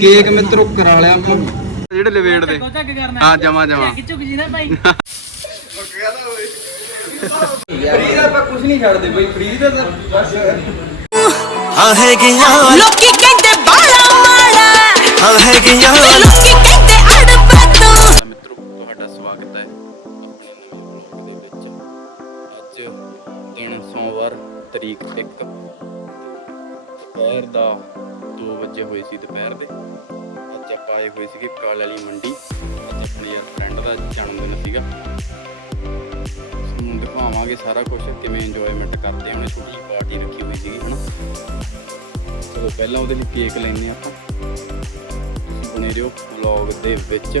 Cake ਮਿੱਤਰੋ ਕਰਾ ਲਿਆ ਆਪਾਂ ਜਿਹੜੇ ਲਵੇੜ ਦੇ। ਹਾਂ ਜਮਾ ਜਮਾ। ਖਿੱਚੋ ਜੀ ਨਾ ਭਾਈ। ਫ੍ਰੀ ਦਾ ਆਪਾਂ ਕੁਝ ਨਹੀਂ ਛੱਡਦੇ ਬਈ ਫ੍ਰੀ ਦਾ ਤਾਂ ਬਸ ਲੋਕੀ ਕਹਿੰਦੇ ਬਾਲਾ ਮਾੜਾ। ਲੋਕੀ ਕਹਿੰਦੇ ਅੜਬਤੋ ਮਿੱਤਰੋ ਤੁਹਾਡਾ ਸਵਾਗਤ ਹੈ ਆਪਣੇ ਨਵੇਂ ਵਲੌਗ ਦੇ ਵਿੱਚ। ਅੱਜ ਦਿਨ ਸੋਮਵਾਰ ਤਰੀਕ 1 ਦੁਪਹਿਰ ਦਾ 2 ਵਜੇ ਹੋਏ ਸੀ ਦੁਪਹਿਰ ਦੇ। ਅੱਜ ਆਪਾਂ ਆਏ ਹੋਏ ਸੀਗੇ ਕਾਲ ਵਾਲੀ ਮੰਡੀ। ਅੱਜ ਆਪਣੇ ਯਾਰ ਫਰੈਂਡ ਦਾ ਜਨਮ ਦਿਨ ਸੀਗਾ। ਤੁਹਾਨੂੰ ਦਿਖਾਵਾਂਗੇ ਸਾਰਾ ਕੁਝ ਕਿਵੇਂ ਇੰਜੋਇਮੈਂਟ ਕਰਦੇ ਆ ਉਹਨੇ ਛੋਟੀ ਜਿਹੀ ਪਾਰਟੀ ਰੱਖੀ ਹੋਈ ਸੀਗੀ, ਹਨਾ। ਚਲੋ, ਪਹਿਲਾਂ ਉਹਦੇ ਲਈ ਕੇਕ ਲੈਣੇ ਆਪਾਂ। ਤੁਸੀਂ ਬਣੇ ਰਹੋ ਵਲੌਗ ਦੇ ਵਿੱਚ।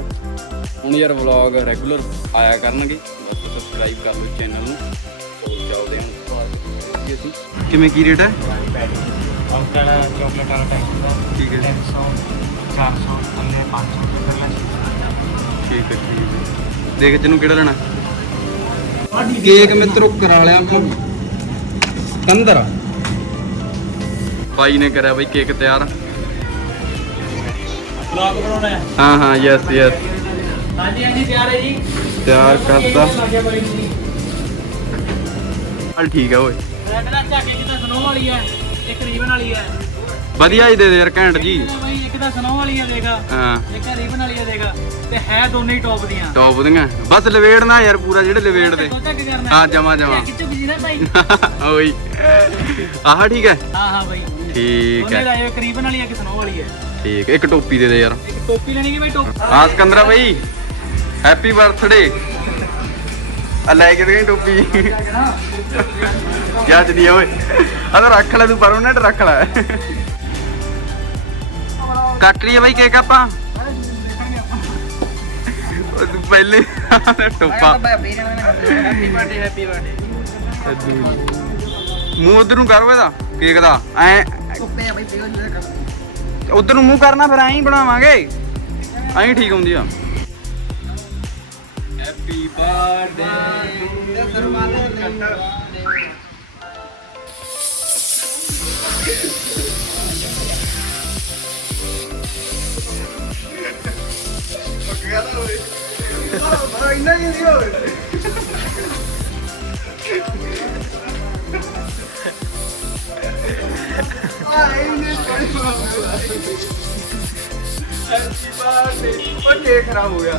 ਹੁਣ ਯਾਰ ਵਲੌਗ ਰੈਗੂਲਰ ਆਇਆ ਕਰਨਗੇ। ਬਸ ਸਬਸਕ੍ਰਾਈਬ ਕਰ ਲਓ ਚੈਨਲ ਨੂੰ। ਚਲੋ ਚੱਲਦੇ ਹਾਂ ਕਿਵੇਂ ਕੀ ਰੇਟ ਹੈ? ਅੰਕਲ ਚਾਕਲੇਟ ਵਾਲਾ ਟੈਕਸ ਦਾ ਠੀਕ ਹੈ 300 400 ਅੰਨੇ 500 ਕਰ ਲੈ ਠੀਕ ਹੈ ਠੀਕ ਹੈ। ਦੇਖ ਤੈਨੂੰ ਕਿਹੜਾ ਲੈਣਾ। ਕੇਕ ਮਿੱਤਰੋ ਕਰਾ ਲਿਆ ਆਪਾਂ ਕੰਦਰ। ਭਾਈ ਨੇ ਕਰਿਆ ਬਈ ਕੇਕ ਤਿਆਰ। ਬਲੌਗ ਬਣਾਉਣਾ ਹੈ। ਹਾਂ ਹਾਂ ਯੈਸ ਯੈਸ ਹਾਂਜੀ ਹਾਂਜੀ ਤਿਆਰ ਹੈ ਜੀ। ਤਿਆਰ ਕਰਤਾ। ਚੱਲ ਠੀਕ ਹੈ ਓਏ। ਰੈਡ ਦਾ ਝਾਕੇ ਜਿਹਦਾ ਸਨੋ ਵਾਲੀ ਹੈ। ਇੱਕ ਰੀਬਨ ਵਾਲੀ ਹੈ। ਵਧੀਆ ਹੀ ਦੇ ਦੇ ਯਾਰ ਘੈਂਟ ਜੀ। ਬਾਈ ਇੱਕ ਤਾਂ ਸਨੋ ਵਾਲੀ ਹੈ ਦੇਗਾ ਹਾਂ। ਇੱਕ ਰੀਬਨ ਵਾਲੀ ਹੈ ਦੇਗਾ ਤੇ ਹੈ ਦੋਨੇ ਹੀ ਟੌਪ ਦੀਆਂ। ਟੌਪ ਦੀਆਂ। ਬਸ ਲਵੇੜਨਾ ਯਾਰ ਪੂਰਾ ਜਿਹੜੇ ਲਵੇੜ ਦੇ ਚੱਕੋ ਚੱਕ ਕਰਨਾ ਹਾਂ, ਜਮਾਂ, ਜਮਾਂ। ਖਿੱਚੋ ਜੀ ਨਾ ਭਾਈ ਓਏ। ਆਹ ਠੀਕ ਹੈ। ਹਾਂ ਹਾਂ ਬਾਈ। ਠੀਕ ਹੈ। ਦਾ ਇੱਕ ਰੀਬਨ ਵਾਲੀ ਹੈ ਇੱਕ ਸਨੋ ਵਾਲੀ ਹੈ। ਠੀਕ ਇੱਕ ਟੋਪੀ ਦੇ ਦੇ ਯਾਰ। ਇੱਕ ਟੋਪੀ ਲੈਣੀ ਕਿ ਬਾਈ ਟੋਪੀ ਹਾਂ ਸਿਕੰਦਰਾ ਭਾਈ ਹੈਪੀ ਬਰਥਡੇ ਆ ਲੈ ਕੇ ਦੇ ਟੋਪੀ। ਕਿਆ ਚਦੀ ਓਏ। ਆ ਰੱਖ ਲੈ ਤੂੰ ਪਰਮਨੈਂਟ ਰੱਖ ਲੈ। ਕੱਟ ਰਹੀ ਹੈ ਬਾਈ ਕੇਕ ਆਪਾਂ। ਪਹਿਲੇ ਟੋਪਾ। ਹੈਪੀ ਬਰਥਡੇ ਹੈਪੀ ਬਰਥਡੇ ਮੂੰਹ ਉਧਰ ਨੂੰ ਕਰ ਵੇ ਕੇਕ ਦਾ। ਐ। ਉਧਰ ਨੂੰ ਮੂੰਹ ਕਰਨਾ, ਫਿਰ ਐਂ ਬਣਾਵਾਂਗੇ। ਐਂ ਠੀਕ ਹੁੰਦੀ ਆ। ਹੈਪੀ ਉਹ ਕੇਕ ਖਰਾਬ ਹੋ ਗਿਆ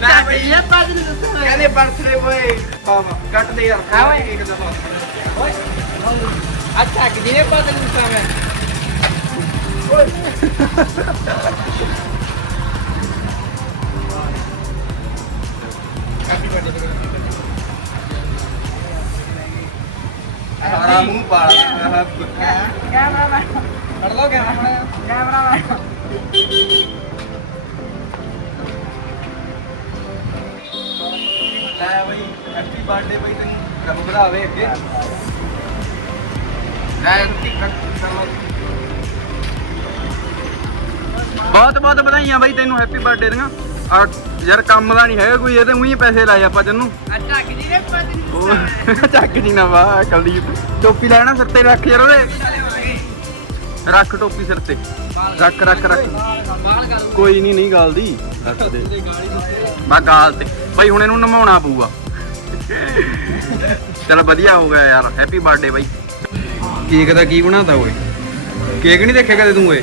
20 ਅੱਛਾ ਭਈਆ ਪਾਜ ਨੂੰ ਦੱਸੋ ਕਹਿੰਦੇ ਬਰਥਡੇ ਬੋਏ ਬਾਬਾ ਕੱਟ ਦੇ ਯਾਰ ਖਾ ਓਏ ਕੇਕ ਦਾ ਅੱਛਾ ਕਿ ਜਿਹਨੇ ਪਤਾ ਨਹੀਂ ਦਿੱਤਾ ਮੈਂ। ਸਾਰਾ ਮੂੰਹ ਪਾਲਾ ਫੜ ਲਓ ਕੈਮਰਾ ਕੈਮਰਾ ਲੈ ਬਈ ਹੈਪੀ ਬਰਥਡੇ ਬਈ ਤੈਨੂੰ ਰੱਬ ਵਧਾਵੇ ਅੱਗੇ। ਲੈ ਰੁਕੀ ਬਹੁਤ ਬਹੁਤ ਵਧਾਈਆਂ ਬਾਈ ਤੈਨੂੰ ਹੈਪੀ ਬਰਥਡੇ ਦੀਆਂ। ਆ ਯਾਰ ਕੰਮ ਦਾ ਨਹੀਂ ਹੈਗਾ ਕੋਈ ਇਹਦੇ ਮੂੰਹ ਹੀ ਪੈਸੇ ਲਾਏ ਆਪਾਂ ਤੈਨੂੰ। ਅੱਛਾ ਕਿ ਨਹੀਂ ਉਹ ਚੱਕ ਜੀ ਨਾ ਵਾ ਕੁਲਦੀਪ ਟੋਪੀ ਲੈਣਾ ਸਿਰ ਤੇ ਰੱਖ ਯਾਰ ਉਹਦੇ। ਰੱਖ ਟੋਪੀ ਸਿਰ ਤੇ। ਰੱਖ ਰੱਖ ਰੱਖ। ਕੋਈ ਨਹੀਂ ਨਹੀਂ ਗੱਲ ਦੀ। ਰੱਖ ਦੇ ਮੈਂ ਗਾਲ ਤੇ। ਬਈ, ਹੁਣ ਇਹਨੂੰ ਨਮਾਉਣਾ ਪਊਗਾ। ਚਲ ਵਧੀਆ ਹੋ ਗਿਆ ਯਾਰ ਹੈਪੀ ਬਰਥਡੇ ਬਾਈ। ਕੇਕ ਦਾ ਕੀ ਬਣਾਤਾ ਓਏ? ਕੇਕ ਨਹੀਂ ਦੇਖਿਆ ਕਦੇ ਤੂੰ ਓਏ?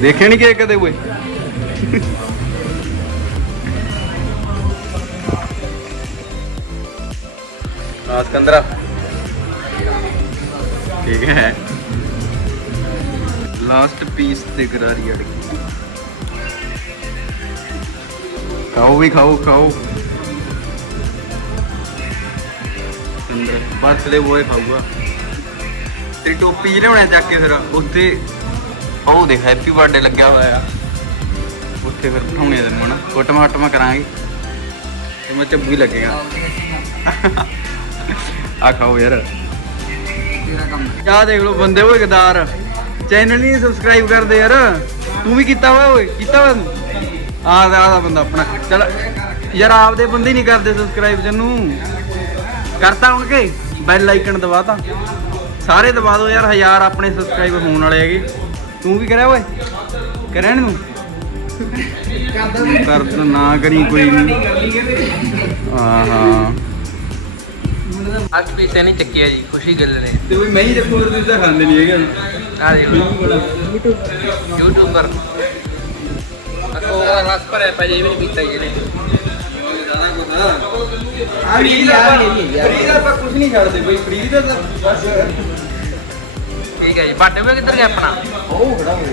ਦੇਖਿਆ ਨਹੀਂ ਕੇਕ ਕਦੇ ਓਏ? ਆ ਸਕੰਦਰਾ। ਠੀਕ ਹੈ। ਲਾਸਟ ਪੀਸ ਤੇ ਗਰਾਰੀ ਅੜ ਖਾਓ ਵੀ ਖਾਓ ਖਾਓ ਅੰਦਰ ਬਰਥਡੇ ਬੋਏ ਖਾਊਗਾ ਤੇਰੀ ਟੋਪੀ ਜਿਹੀ ਲਿਆਉਣਾ ਚੱਕ ਕੇ ਫਿਰ ਉੱਥੇ ਉਹ ਦੇਖ ਹੈਪੀ ਬਰਥਡੇ ਲੱਗਿਆ ਹੋਇਆ ਆ ਉੱਥੇ ਫਿਰ ਬਿਠਾਉਣੇ ਤੈਨੂੰ ਹਨਾ ਫੋਟੋਆਂ ਫਾਟੋਆਂ ਕਰਾਂਗੇ ਤੇ। ਮੈਂ ਚੱਬੂ ਹੀ ਲੱਗੇਗਾ ਆ ਖਾਓ ਯਾਰ ਤੇਰਾ ਕੰਮ ਆ ਦੇਖ ਲਓ ਬੰਦੇ ਹੋਏ ਗਦਾਰ ਚੈਨਲ ਨਹੀਂ ਸਬਸਕ੍ਰਾਈਬ ਕਰਦੇ ਯਾਰ ਤੂੰ ਵੀ ਕੀਤਾ ਵਾ ਓਏ ਕੀਤਾ ਵਾ ਤੂੰ ਆ ਦਾ ਆ ਬੰਦਾ ਆਪਣਾ। ਚਲ ਯਾਰ ਆਪਦੇ ਬੰਦੇ ਨਹੀਂ ਕਰਦੇ ਸਬਸਕ੍ਰਾਈਬ ਤੈਨੂੰ। ਕਰਤਾ ਹੁਣ ਕੇ? ਬੈਲ ਆਈਕਨ ਦਬਾਤਾ ਸਾਰੇ ਦਬਾ ਦਿਓ ਯਾਰ ਹਜ਼ਾਰ ਆਪਣੇ ਸਬਸਕ੍ਰਾਈਬ ਹੋਣ ਵਾਲੇ ਹੈਗੇ। ਤੂੰ ਵੀ ਕਰਿਆ ਓਏ? ਕਰਿਆ ਨੀ ਕਰ ਨਾ ਕਰੀ ਕੋਈ ਨਹੀਂ ਹਾਂ ਹਾਂ ਅੱਜ ਪੈਸੇ ਨਹੀਂ ਚੱਕਿਆ ਜੀ ਖੁਸ਼ੀ ਗੱਲ ਨੇ। ਤੇ ਓਏ ਮੈਂ ਹੀ ਦੇਖੋ ਤੁਸੀਂ ਤਾਂ ਖਾਂਦੇ ਨਹੀਂ ਹੈਗੇ। ਆ ਦੇਖ ਲਓ। ਯੂਟਿਊਬਰ ਰਸ ਪੈ ਜੇ ਵੀ ਨਹੀਂ ਪੀਤਾ ਜੀ ਨੇ। ਫਰੀ ਦਾ ਫਰੀ ਦਾ ਆਪਾਂ ਕੁਝ ਨਹੀਂ ਛੱਡਦੇ ਬਈ ਫਰੀ ਦਾ ਤਾਂ ਬਸ। ਠੀਕ ਹੈ ਜੀ ਬਾਟੇ ਵੇ ਕਿੱਧਰ ਗਿਆ ਆਪਣਾ? ਉਹ ਖੜਾ ਹੋ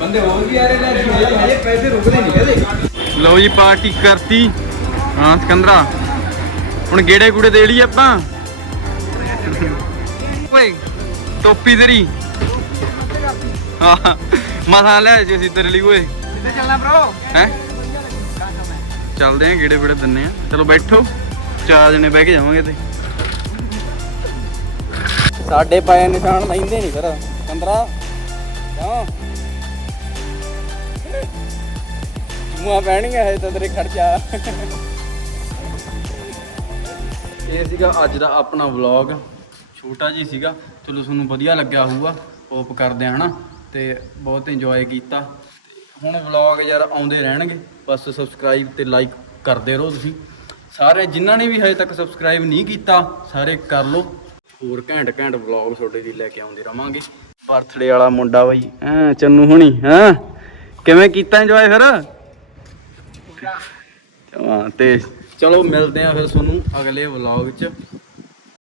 ਬੰਦੇ ਹੋਰ ਵੀ ਆ ਰਹੇ ਨੇ ਜਿਹੜੇ ਹਜੇ ਪੈਸੇ ਰੁਕਦੇ ਨਹੀਂ ਕਹਦੇ ਲਓ ਜੀ ਪਾਰਟੀ ਕਰਤੀ। ਹਾਂ ਸਿਕੰਦਰਾ ਹੁਣ ਗੇੜੇ ਗੂੜੇ ਦੇ ਲਈ ਆਪਾਂ। ਓਏ ਟੋਪੀ ਤੇਰੀ। ਹਾਂ ਮਸਾ ਲੈ ਜੀ ਅਸੀਂ ਤੇਰੇ ਲਈ ਓਏ। ਕਿੱਥੇ ਚੱਲਣਾ ਬ్రో ਹੈ? ਚੱਲਦੇ ਆਂ ਗੇੜੇ ਗੂੜੇ ਦਿੰਨੇ ਆ ਚਲੋ ਬੈਠੋ ਚਾਰ ਜਣੇ ਬਹਿ ਕੇ ਜਾਵਾਂਗੇ ਤੇ ਸਾਡੇ ਪਾਏ ਨਿਸ਼ਾਨ ਲੈਂਦੇ ਨਹੀਂ ਫਿਰ। ਕੰਦਰਾ ਕਿਉਂ ਜੂਆਂ ਪੈਣਗੀਆਂ ਹਜੇ ਤਾਂ ਤੇਰੇ ਖਰਚਾ। ਇਹ ਸੀਗਾ ਅੱਜ ਦਾ ਆਪਣਾ ਵਲੌਗ ਛੋਟਾ ਜੀ ਸੀਗਾ। ਚਲੋ ਤੁਹਾਨੂੰ ਵਧੀਆ ਲੱਗਿਆ ਹੋਊਗਾ। ਹੋਪ ਕਰਦੇ ਆ ਹਨਾ? ਤੇ ਬਹੁਤ ਇੰਜੋਏ ਕੀਤਾ। ਹੁਣ ਵਲੌਗ ਯਾਰ ਆਉਂਦੇ ਰਹਿਣਗੇ। ਬਸ ਸਬਸਕ੍ਰਾਈਬ ਤੇ ਲਾਈਕ ਕਰਦੇ ਰਹੋ ਤੁਸੀਂ। ਸਾਰੇ ਜਿਨ੍ਹਾਂ ਨੇ ਵੀ ਹਜੇ ਤੱਕ ਸਬਸਕ੍ਰਾਈਬ ਨਹੀਂ ਕੀਤਾ ਸਾਰੇ ਕਰ ਲਓ। ਹੋਰ ਘੈਂਟ ਘੈਂਟ ਵਲੌਗ ਤੁਹਾਡੇ ਲਈ ਲੈ ਕੇ ਆਉਂਦੇ ਰਵਾਂਗੇ। ਬਰਥਡੇ ਵਾਲਾ ਮੁੰਡਾ ਬਈ। ਐ ਚੰਨੂ ਹੁਣੀ ਹਾਂ? ਕਿਵੇਂ ਕੀਤਾ ਇੰਜੋਏ ਫਿਰ? ਹਾਂ ਤੇ ਚਲੋ ਮਿਲਦੇ ਆ ਫਿਰ ਤੁਹਾਨੂੰ ਅਗਲੇ ਵਲੌਗ 'ਚ।